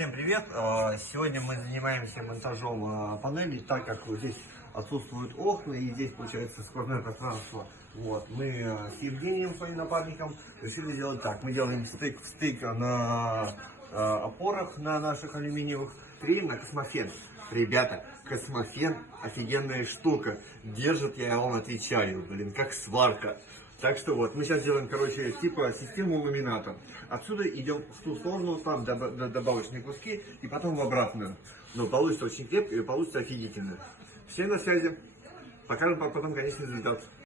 Всем привет! Сегодня мы занимаемся монтажом панелей, так как вот здесь отсутствуют окна и здесь получается сквозное пространство. Вот. Мы с Евгением, своим напарником, решили сделать так. Мы делаем стык в стык на опорах на наших алюминиевых, клеим на космофен. Ребята, космофен офигенная штука. Держит, я вам отвечаю, блин, как сварка. Так что вот, мы сейчас делаем, короче, типа систему ламината. Отсюда идем в ту сторону, там добавочные куски, и потом в обратную. Но получится очень крепко и получится офигительно. Всем на связи. Покажем потом конечный результат.